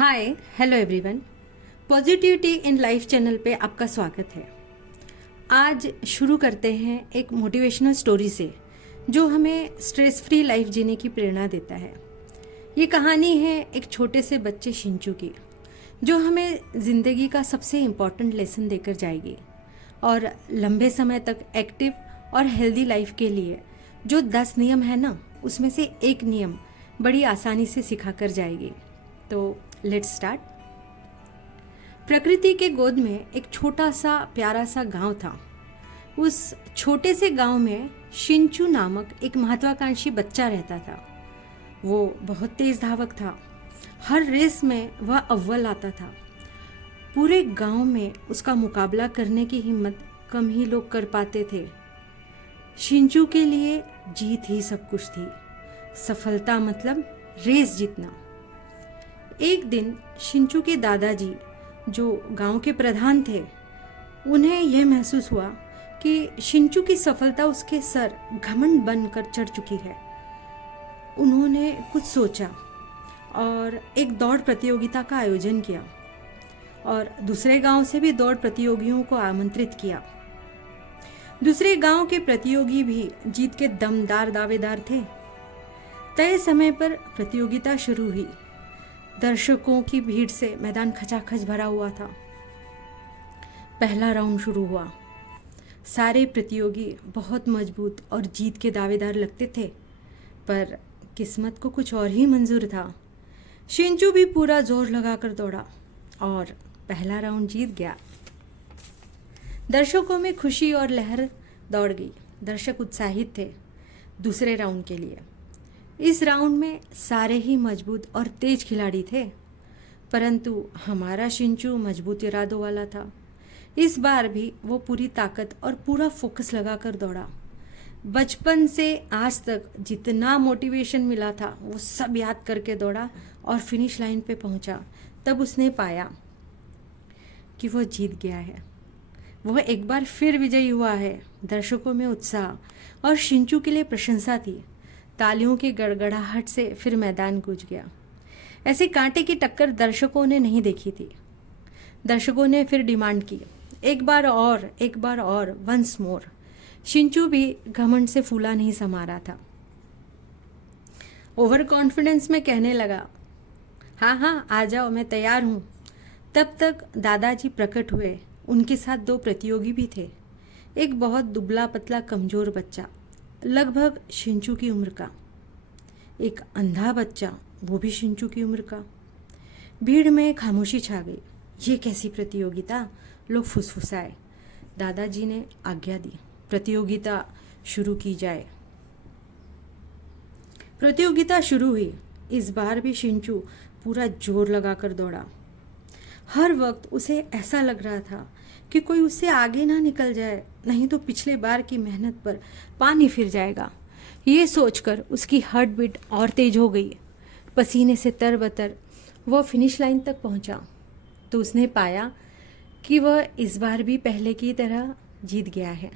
Hi hello everyone. Positivity in life channel पे आपका स्वागत है। आज शुरू करते हैं एक मोटिवेशनल स्टोरी से जो हमें स्ट्रेस फ्री लाइफ जीने की प्रेरणा देता है। ये कहानी है एक छोटे से बच्चे शिंचू की, जो हमें ज़िंदगी का सबसे इम्पॉर्टेंट लेसन देकर जाएगी और लंबे समय तक एक्टिव और हेल्दी लाइफ के लिए जो 10 नियम है ना, उसमें से एक नियम बड़ी आसानी से सिखा कर जाएगी। तो लेट्स स्टार्ट। प्रकृति के गोद में एक छोटा सा प्यारा सा गांव था। उस छोटे से गांव में शिंचू नामक एक महत्वाकांक्षी बच्चा रहता था। वो बहुत तेज धावक था। हर रेस में वह अव्वल आता था। पूरे गांव में उसका मुकाबला करने की हिम्मत कम ही लोग कर पाते थे। शिंचू के लिए जीत ही सब कुछ थी। सफलता मतलब रेस जीतना। एक दिन शिंचू के दादाजी, जो गांव के प्रधान थे, उन्हें यह महसूस हुआ कि शिंचू की सफलता उसके सर घमंड बनकर चढ़ चुकी है। उन्होंने कुछ सोचा और एक दौड़ प्रतियोगिता का आयोजन किया और दूसरे गांव से भी दौड़ प्रतियोगियों को आमंत्रित किया। दूसरे गांव के प्रतियोगी भी जीत के दमदार दावेदार थे। तय समय पर प्रतियोगिता शुरू हुई। दर्शकों की भीड़ से मैदान खचाखच भरा हुआ था। पहला राउंड शुरू हुआ। सारे प्रतियोगी बहुत मजबूत और जीत के दावेदार लगते थे, पर किस्मत को कुछ और ही मंजूर था। शिंचू भी पूरा जोर लगाकर दौड़ा और पहला राउंड जीत गया। दर्शकों में खुशी और लहर दौड़ गई। दर्शक उत्साहित थे दूसरे राउंड के लिए। इस राउंड में सारे ही मजबूत और तेज खिलाड़ी थे, परंतु हमारा शिंचू मजबूत इरादों वाला था। इस बार भी वो पूरी ताकत और पूरा फोकस लगाकर दौड़ा। बचपन से आज तक जितना मोटिवेशन मिला था वो सब याद करके दौड़ा और फिनिश लाइन पे पहुंचा। तब उसने पाया कि वो जीत गया है। वह एक बार फिर विजयी हुआ है। दर्शकों में उत्साह और शिंचू के लिए प्रशंसा थी। तालियों की गड़गड़ाहट से फिर मैदान गूंज गया। ऐसे कांटे की टक्कर दर्शकों ने नहीं देखी थी। दर्शकों ने फिर डिमांड की, एक बार और, वंस मोर। शिंचू भी घमंड से फूला नहीं समा रहा था। ओवर कॉन्फिडेंस में कहने लगा, हाँ आ जाओ, मैं तैयार हूँ। तब तक दादाजी प्रकट हुए। उनके साथ 2 प्रतियोगी भी थे। एक बहुत दुबला पतला कमजोर बच्चा, लगभग शिंचू की उम्र का। एक अंधा बच्चा, वो भी शिंचू की उम्र का। भीड़ में खामोशी छा गई। ये कैसी प्रतियोगिता, लोग फुसफुसाए। दादाजी ने आज्ञा दी, प्रतियोगिता शुरू की जाए। प्रतियोगिता शुरू हुई। इस बार भी शिंचू पूरा जोर लगाकर दौड़ा। हर वक्त उसे ऐसा लग रहा था कि कोई उससे आगे ना निकल जाए, नहीं तो पिछले बार की मेहनत पर पानी फिर जाएगा। ये सोचकर उसकी हार्ट बीट और तेज हो गई। पसीने से तरबतर वह फिनिश लाइन तक पहुंचा तो उसने पाया कि वह इस बार भी पहले की तरह जीत गया है।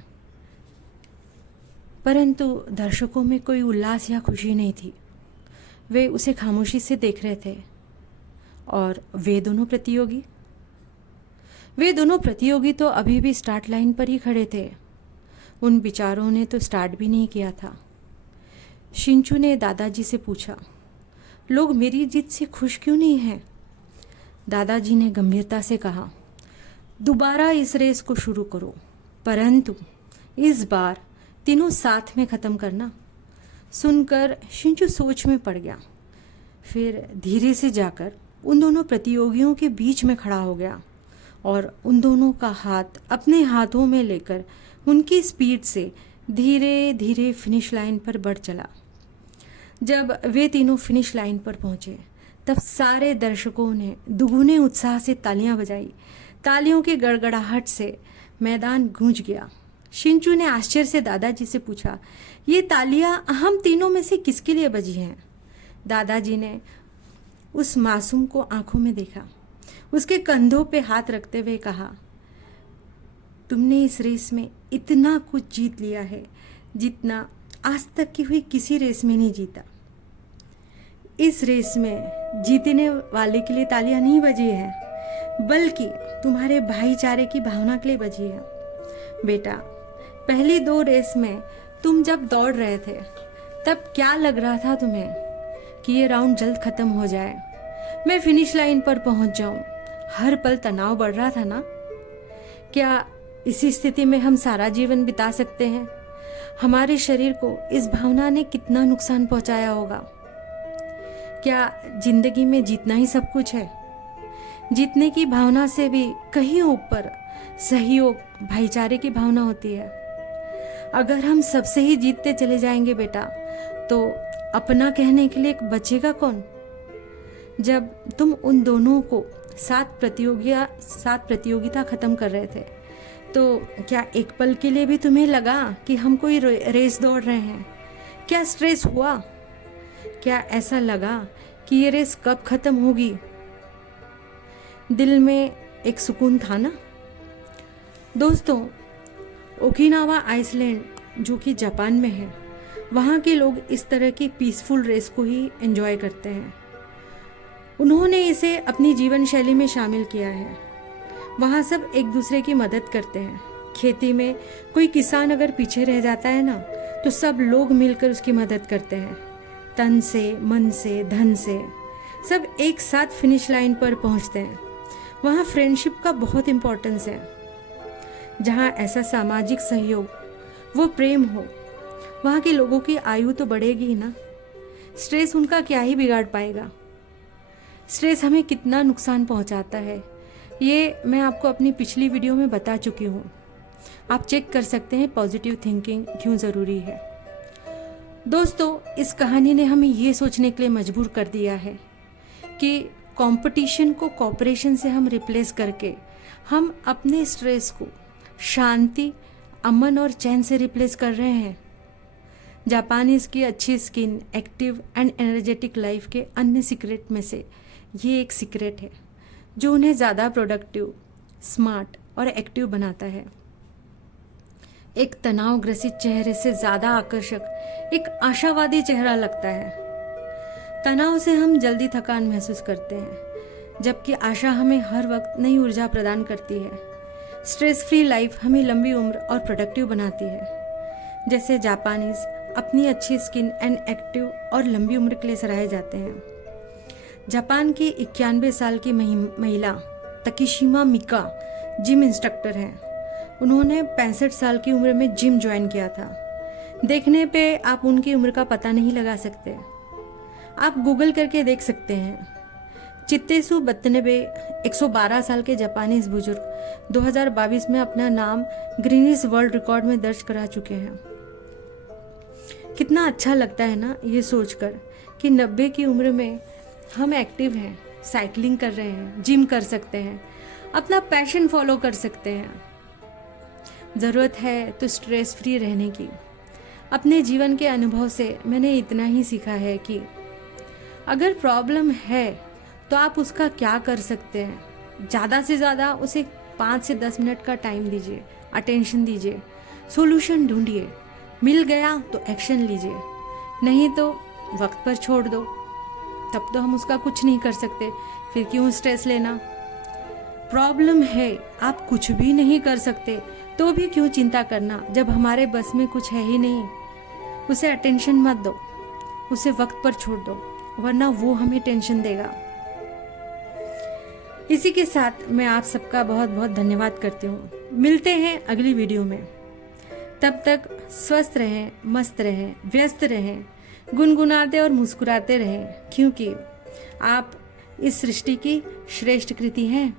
परंतु दर्शकों में कोई उल्लास या खुशी नहीं थी। वे उसे खामोशी से देख रहे थे। और वे दोनों प्रतियोगी तो अभी भी स्टार्ट लाइन पर ही खड़े थे। उन बेचारों ने तो स्टार्ट भी नहीं किया था। शिंचू ने दादाजी से पूछा, लोग मेरी जीत से खुश क्यों नहीं हैं? दादाजी ने गंभीरता से कहा, दोबारा इस रेस को शुरू करो, परंतु इस बार तीनों साथ में ख़त्म करना। सुनकर शिंचू सोच में पड़ गया। फिर धीरे से जाकर उन दोनों प्रतियोगियों के बीच में खड़ा हो गया और उन दोनों का हाथ अपने हाथों में लेकर उनकी स्पीड से धीरे धीरे फिनिश लाइन पर बढ़ चला। जब वे तीनों फिनिश लाइन पर पहुंचे तब सारे दर्शकों ने दुगुने उत्साह से तालियां बजाई। तालियों की गड़गड़ाहट से मैदान गूंज गया। शिंचू ने आश्चर्य से दादाजी से पूछा, ये तालियां हम तीनों में से किसके लिए बजी हैं? दादाजी ने उस मासूम को आंखों में देखा। उसके कंधों पे हाथ रखते हुए कहा, तुमने इस रेस में इतना कुछ जीत लिया है जितना आज तक की हुई किसी रेस में नहीं जीता। इस रेस में जीतने वाले के लिए तालियां नहीं बजी है, बल्कि तुम्हारे भाईचारे की भावना के लिए बजी है। बेटा, पहली 2 रेस में तुम जब दौड़ रहे थे तब क्या लग रहा था तुम्हें कि ये राउंड जल्द खत्म हो जाए, मैं फिनिश लाइन पर पहुंच जाऊं। हर पल तनाव बढ़ रहा था ना? क्या इसी स्थिति में हम सारा जीवन बिता सकते हैं? हमारे शरीर को इस भावना ने कितना नुकसान पहुंचाया होगा। क्या जिंदगी में जीतना ही सब कुछ है? जीतने की भावना से भी कहीं ऊपर सहयोग, भाईचारे की भावना होती है। अगर हम सबसे ही जीतते चले जाएंगे बेटा, तो अपना कहने के लिए एक बचेगा कौन? जब तुम उन दोनों को साथ प्रतियोगिता खत्म कर रहे थे, तो क्या एक पल के लिए भी तुम्हें लगा कि हम कोई रेस दौड़ रहे हैं? क्या स्ट्रेस हुआ? क्या ऐसा लगा कि ये रेस कब खत्म होगी? दिल में एक सुकून था ना? दोस्तों, ओकिनावा आइसलैंड जो कि जापान में है, वहाँ के लोग इस तरह की पीसफुल रेस को ही एंजॉय करते हैं। उन्होंने इसे अपनी जीवन शैली में शामिल किया है। वहाँ सब एक दूसरे की मदद करते हैं। खेती में कोई किसान अगर पीछे रह जाता है ना, तो सब लोग मिलकर उसकी मदद करते हैं। तन से, मन से, धन से सब एक साथ फिनिश लाइन पर पहुँचते हैं। वहाँ फ्रेंडशिप का बहुत इम्पोर्टेंस है। जहाँ ऐसा सामाजिक सहयोग, वो प्रेम हो, वहाँ के लोगों की आयु तो बढ़ेगी ही ना। स्ट्रेस उनका क्या ही बिगाड़ पाएगा। स्ट्रेस हमें कितना नुकसान पहुँचाता है, ये मैं आपको अपनी पिछली वीडियो में बता चुकी हूँ। आप चेक कर सकते हैं पॉजिटिव थिंकिंग क्यों ज़रूरी है। दोस्तों, इस कहानी ने हमें ये सोचने के लिए मजबूर कर दिया है कि कंपटीशन को कोऑपरेशन से हम रिप्लेस करके हम अपने स्ट्रेस को शांति, अमन और चैन से रिप्लेस कर रहे हैं। जापानीज़ की अच्छी skin, active and energetic life के अन्य सीक्रेट में से ये एक सीक्रेट है जो उन्हें ज़्यादा प्रोडक्टिव, स्मार्ट और एक्टिव बनाता है। एक तनाव ग्रसित चेहरे से ज़्यादा आकर्षक एक आशावादी चेहरा लगता है। तनाव से हम जल्दी थकान महसूस करते हैं, जबकि आशा हमें हर वक्त नई ऊर्जा प्रदान करती है। स्ट्रेस फ्री लाइफ हमें लंबी उम्र और प्रोडक्टिव बनाती है। जैसे जापानीज़ अपनी अच्छी स्किन एंड एक्टिव और लंबी उम्र के लिए सराहे जाते हैं। जापान की 91 साल की महिला तकिशिमा मिका जिम इंस्ट्रक्टर हैं। उन्होंने 65 साल की उम्र में जिम ज्वाइन किया था। देखने पे आप उनकी उम्र का पता नहीं लगा सकते। आप गूगल करके देख सकते हैं। चित्तेसु बत्तनेबे 112 साल के जापानीज बुजुर्ग 2022 में अपना नाम गिनीज वर्ल्ड रिकॉर्ड में दर्ज करा चुके हैं। कितना अच्छा लगता है ना ये सोचकर कि 90 की उम्र में हम एक्टिव हैं, साइकिलिंग कर रहे हैं, जिम कर सकते हैं, अपना पैशन फॉलो कर सकते हैं। ज़रूरत है तो स्ट्रेस फ्री रहने की। अपने जीवन के अनुभव से मैंने इतना ही सीखा है कि अगर प्रॉब्लम है तो आप उसका क्या कर सकते हैं। ज़्यादा से ज़्यादा उसे 5 से 10 मिनट का टाइम दीजिए, अटेंशन दीजिए, सॉल्यूशन ढूंढिए। मिल गया तो एक्शन लीजिए, नहीं तो वक्त पर छोड़ दो। तब तो हम उसका कुछ नहीं कर सकते, फिर क्यों स्ट्रेस लेना। प्रॉब्लम है, आप कुछ भी नहीं कर सकते तो भी क्यों चिंता करना जब हमारे बस में कुछ है ही नहीं। उसे अटेंशन मत दो, उसे वक्त पर छोड़ दो, वरना वो हमें टेंशन देगा। इसी के साथ मैं आप सबका बहुत बहुत धन्यवाद करती हूँ। मिलते हैं अगली वीडियो में। तब तक स्वस्थ रहें, मस्त रहें, व्यस्त रहें, गुनगुनाते और मुस्कुराते रहें, क्योंकि आप इस सृष्टि की श्रेष्ठ कृति हैं।